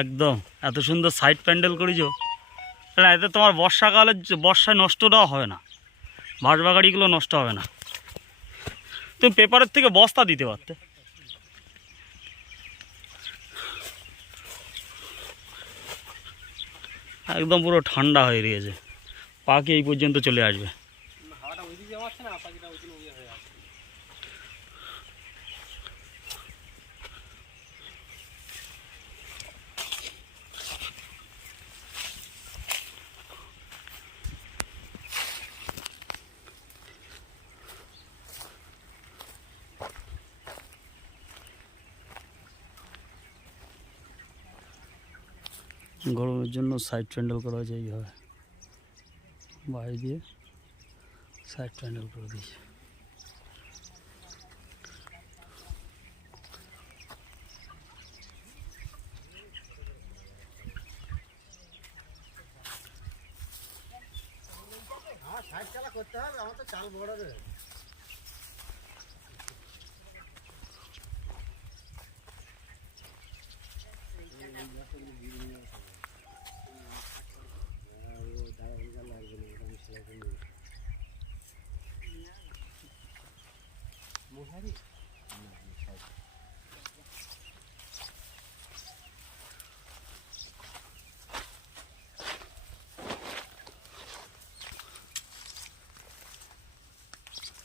একদম এত সুন্দর সাইড প্যান্ডেল করেছো, এতে তোমার বর্ষাকালে বর্ষায় নষ্টটাও হবে না, ভাসবাগাড়িগুলো নষ্ট হবে না। তুমি পেপারের থেকে বস্তা দিতে পারতে। একদম পুরো ঠান্ডা হয়ে গিয়েছে, পাখি এই পর্যন্ত চলে আসবে। গরমের জন্য সাইড প্যান্ডেল করা হয়েছে, এইভাবে বাইরে দিয়ে সাইড প্যান্ডেল করে দিয়েছে। সাইড চালা করতে হবে, আমার তো চাল বড় রে।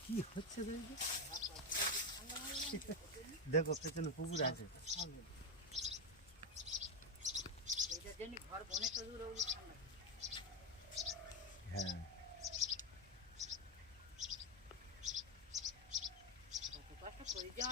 কি হচ্ছে দেখো পেছনে পুকুর আছে। হ্যাঁ